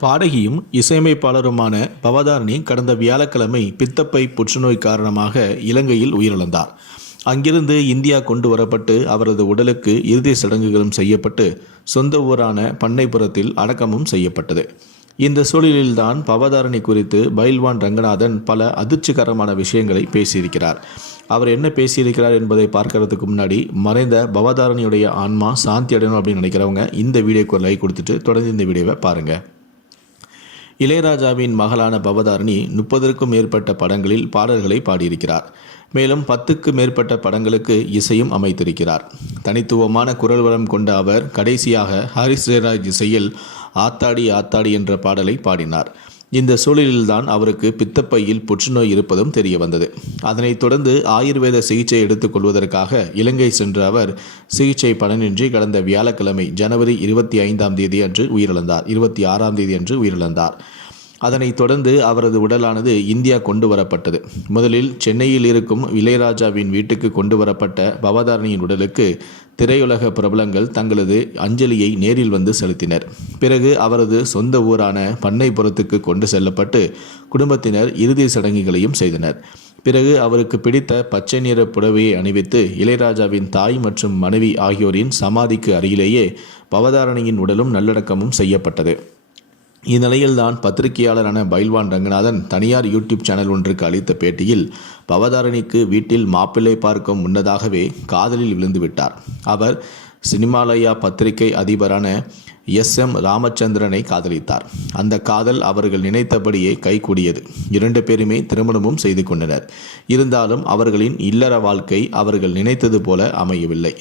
பாடகியும் இசையமைப்பாளருமான பவதாரணி கடந்த வியாழக்கிழமை பித்தப்பை புற்றுநோய் காரணமாக இலங்கையில் உயிரிழந்தார். அங்கிருந்து இந்தியா கொண்டு வரப்பட்டு அவரது உடலுக்கு இறுதி சடங்குகளும் செய்யப்பட்டு சொந்த ஊரான பண்ணைபுரத்தில் அடக்கமும் செய்யப்பட்டது. இந்த சூழலில்தான் பவதாரணி குறித்து பைல்வான் ரங்கநாதன் பல அதிர்ச்சிகரமான விஷயங்களை பேசியிருக்கிறார். அவர் என்ன பேசியிருக்கிறார் என்பதை பார்க்கறதுக்கு முன்னாடி மறைந்த பவதாரணியுடைய ஆன்மா சாந்தி அடையணும் அப்படின்னு நினைக்கிறவங்க இந்த வீடியோக்கு லைக் கொடுத்துட்டு தொடர்ந்து இந்த வீடியோவை பாருங்கள். இளையராஜாவின் மகளான பவதாரணி 30க்கும் மேற்பட்ட படங்களில் பாடல்களை பாடியிருக்கிறார். மேலும் 10க்கு மேற்பட்ட படங்களுக்கு இசையும் அமைத்திருக்கிறார். தனித்துவமான குரல் வளம் கொண்ட அவர் கடைசியாக ஹாரிஸ் ஜெயராஜ் இசையில் ஆத்தாடி ஆத்தாடி என்ற பாடலை பாடினார். இந்த சூழலில்தான் அவருக்கு பித்தப்பையில் புற்றுநோய் இருப்பதும் தெரிய வந்தது. அதனைத் தொடர்ந்து ஆயுர்வேத சிகிச்சை எடுத்துக்கொள்வதற்காக இலங்கை சென்ற அவர் சிகிச்சை பலனின்றி கடந்த வியாழக்கிழமை ஜனவரி 25ஆம் தேதி அன்று உயிரிழந்தார். 26ஆம் தேதி அன்று உயிரிழந்தார். அதனைத் தொடர்ந்து அவரது உடலானது இந்தியா கொண்டு வரப்பட்டது. முதலில் சென்னையில் இருக்கும் இளையராஜாவின் வீட்டுக்கு கொண்டு வரப்பட்ட பவதாரணியின் உடலுக்கு திரையுலக பிரபலங்கள் தங்களது அஞ்சலியை நேரில் வந்து செலுத்தினர். பிறகு அவரது சொந்த ஊரான பண்ணைபுரத்துக்கு கொண்டு செல்லப்பட்டு குடும்பத்தினர் இறுதி சடங்குகளையும் செய்தனர். பிறகு அவருக்கு பிடித்த பச்சை நிற புடவையை அணிவித்து இளையராஜாவின் தாய் மற்றும் மனைவி ஆகியோரின் சமாதிக்கு அருகிலேயே பவதாரணியின் உடலும் நல்லடக்கமும் செய்யப்பட்டது. இந்நிலையில்தான் பத்திரிகையாளரான பைல்வான் ரங்கநாதன் தனியார் யூடியூப் சேனல் ஒன்றுக்கு அளித்த பேட்டியில் பவதாரணிக்கு வீட்டில் மாப்பிள்ளை பார்க்கும் முன்னதாகவே காதலில் விழுந்து விட்டார். அவர் சினிமாலயா பத்திரிகை அதிபரான SM ராமச்சந்திரனை காதலித்தார். அந்த காதல் அவர்கள் நினைத்தபடியே கைகூடியது. 2 பேருமே திருமணமும் செய்து கொண்டனர். இருந்தாலும் அவர்களின் இல்லற வாழ்க்கை அவர்கள் நினைத்தது போல அமையவில்லை.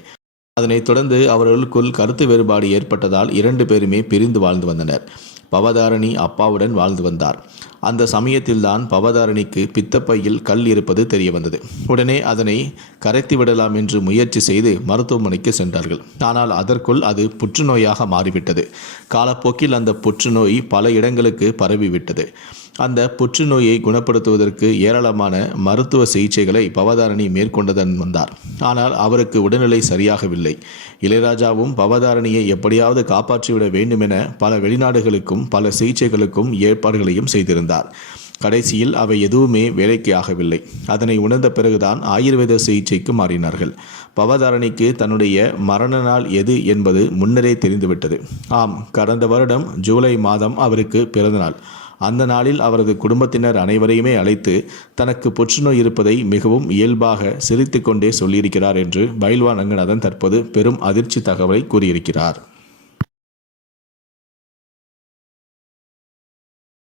அதனைத் தொடர்ந்து அவர்களுக்குள் கருத்து வேறுபாடு ஏற்பட்டதால் 2 பேருமே பிரிந்து வாழ்ந்து வந்தனர். பவதாரணி அப்பாவுடன் வாழ்ந்து வந்தார். அந்த சமயத்தில்தான் பவதாரணிக்கு பித்தப்பையில் கல் இருப்பது தெரிய வந்தது. உடனே அதனை கரைத்து விடலாம் என்று முயற்சி செய்து மருத்துவமனைக்கு சென்றார்கள். ஆனால் அதற்குள் அது புற்றுநோயாக மாறிவிட்டது. காலப்போக்கில் அந்த புற்றுநோய் பல இடங்களுக்கு பரவிவிட்டது. அந்த புற்றுநோயை குணப்படுத்துவதற்கு ஏராளமான மருத்துவ சிகிச்சைகளை பவதாரணி மேற்கொண்டதன் வந்தார். ஆனால் அவருக்கு உடல்நிலை சரியாகவில்லை. இளையராஜாவும் பவதாரணியை எப்படியாவது காப்பாற்றிவிட வேண்டுமென பல வெளிநாடுகளுக்கும் பல சிகிச்சைகளுக்கும் ஏற்பாடுகளையும் செய்திருந்தார். கடைசியில் அவை எதுவுமே வேலைக்கு ஆகவில்லை. அதனை உணர்ந்த பிறகுதான் ஆயுர்வேத சிகிச்சைக்கு மாறினார்கள். பவதாரணிக்கு தன்னுடைய மரண நாள் எது என்பது முன்னரே தெரிந்துவிட்டது. ஆம், கடந்த வருடம் ஜூலை மாதம் அவருக்கு பிறந்தநாள். அந்த நாளில் அவரது குடும்பத்தினர் அனைவரையுமே அழைத்து தனக்கு புற்றுநோய் இருப்பதை மிகவும் இயல்பாக சிரித்து கொண்டே சொல்லியிருக்கிறார் என்று பைல்வான் ரங்கநாதன் தற்போது பெரும் அதிர்ச்சி தகவலை கூறியிருக்கிறார்.